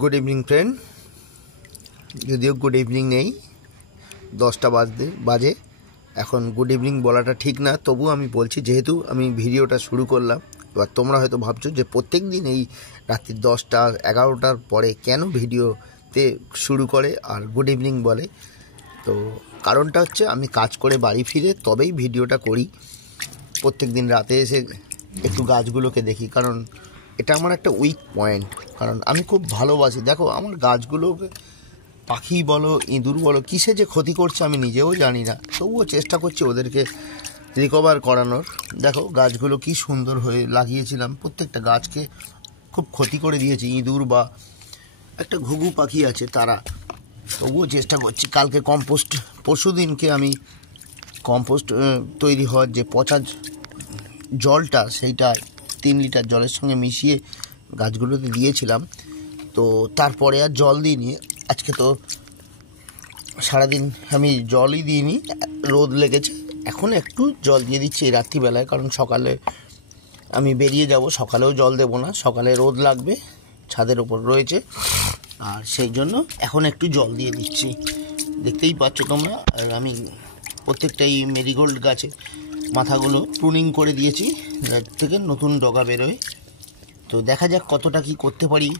Good evening friend. যদিও good evening নেই, 10টা বাজে। এখন গুড ইভিনিং বলাটা ঠিক না, তবু আমি বলছি, যেহেতু আমি ভিডিওটা শুরু করলাম। এবার তোমরা হয়তো ভাবছো যে প্রত্যেক দিন এই রাত্রি 10টা 11টার পরে কেন ভিডিওতে শুরু করে আর গুড ইভিনিং বলে। তো কারণটা হচ্ছে, আমি কাজ করে বাড়ি ফিরে তবেই ভিডিওটা করি। প্রত্যেক দিন রাতে এসে একটু গাছগুলোকে দেখি, কারণ এটা আমার একটা উইক পয়েন্ট। কারণ আমি খুব ভালোবাসি। দেখো, আমার গাছগুলোকে পাখি বলো, ইঁদুর বলো, কিসে যে ক্ষতি করছে আমি নিজেও জানি না, তবুও চেষ্টা করছি ওদেরকে রিকভার করানোর। দেখো গাছগুলো কি সুন্দর হয়ে লাগিয়েছিলাম, প্রত্যেকটা গাছকে খুব ক্ষতি করে দিয়েছি ইঁদুর বা একটা ঘুঘু পাখি আছে তারা। তবুও চেষ্টা করছি। কালকে পরশু দিনকে আমি কম্পোস্ট তৈরি হওয়ার যে পচা জলটা, সেইটা 3 লিটার জলের সঙ্গে মিশিয়ে গাছগুলোতে দিয়েছিলাম। তো তারপরে আর জল দিইনি। আজকে তো সারাদিন আমি জলই দিইনি, রোদ লেগেছে। এখন একটু জল দিয়ে দিচ্ছি এই রাত্রিবেলায়, কারণ সকালে আমি বেরিয়ে যাব, সকালেও জল দেবো না, সকালে রোদ লাগবে, ছাদের ওপর রয়েছে, আর সেই জন্য এখন একটু জল দিয়ে দিচ্ছি। দেখতেই পাচ্ছ তোমরা। আর আমি প্রত্যেকটা এই মেরিগোল্ড গাছে মাথাগুলো প্রুনিং করে দিয়েছি, যার থেকে নতুন ডগা বেরোয়। তো দেখা যাক কতটা কি করতে পারি।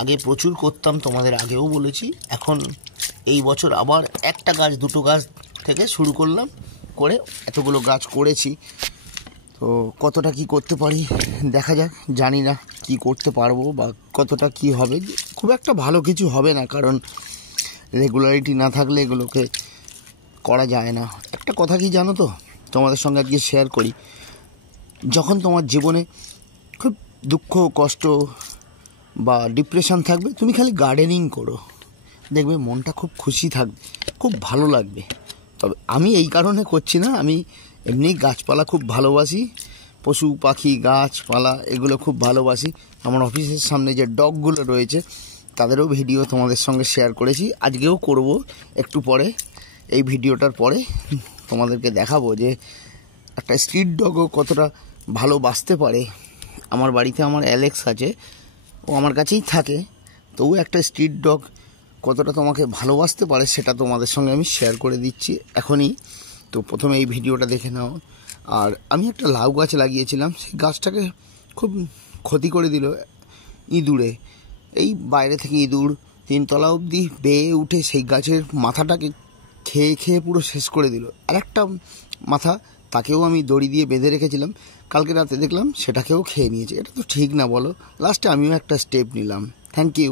আগে প্রচুর করতাম, তোমাদের আগেও বলেছি। এখন এই বছর আবার একটা গাছ দুটো গাছ থেকে শুরু করলাম, করে এতগুলো গাছ করেছি। তো কতটা কি করতে পারি দেখা যাক। জানি না কি করতে পারবো বা কতটা কি হবে। খুব একটা ভালো কিছু হবে না, কারণ রেগুলারিটি না থাকলে এগুলোকে করা যায় না। একটা কথা কি জানো তো, তোমাদের সঙ্গে আজকে শেয়ার করি। যখন তোমার জীবনে খুব দুঃখ কষ্ট বা ডিপ্রেশন থাকবে, তুমি খালি গার্ডেনিং করো, দেখবে মনটা খুব খুশি থাকবে, খুব ভালো লাগবে। তবে আমি এই কারণে করছি না, আমি এমনি গাছপালা খুব ভালোবাসি, পশু পাখি গাছপালা এগুলো খুব ভালোবাসি। আমার অফিসের সামনে যে ডগগুলো রয়েছে তাদেরও ভিডিও তোমাদের সঙ্গে শেয়ার করেছি, আজকেও করব একটু পরে। এই ভিডিওটার পরে তোমাদেরকে দেখাবো যে একটা স্ট্রিট ডগও কতটা ভালোবাসতে পারে। আমার বাড়িতে আমার অ্যালেক্স আছে, ও আমার কাছেই থাকে, তবু একটা স্ট্রিট ডগ কতটা তোমাকে ভালোবাসতে পারে সেটা তোমাদের সঙ্গে আমি শেয়ার করে দিচ্ছি এখনই। তো প্রথমে এই ভিডিওটা দেখে নাও। আর আমি একটা লাউ গাছ লাগিয়েছিলাম, সেই গাছটাকে খুব ক্ষতি করে দিল ইঁদুরে। এই বাইরে থেকে ইঁদুর 3 তলা অবধি বেয়ে উঠে সেই গাছের মাথাটাকে খেয়ে খেয়ে পুরো শেষ করে দিল। আর একটা মাথা, তাকেও আমি দড়ি দিয়ে বেঁধে রেখেছিলাম, কালকে রাতে দেখলাম সেটাকেও খেয়ে নিয়েছে। এটা তো ঠিক না বলো। লাস্টে আমিও একটা স্টেপ নিলাম। Thank you.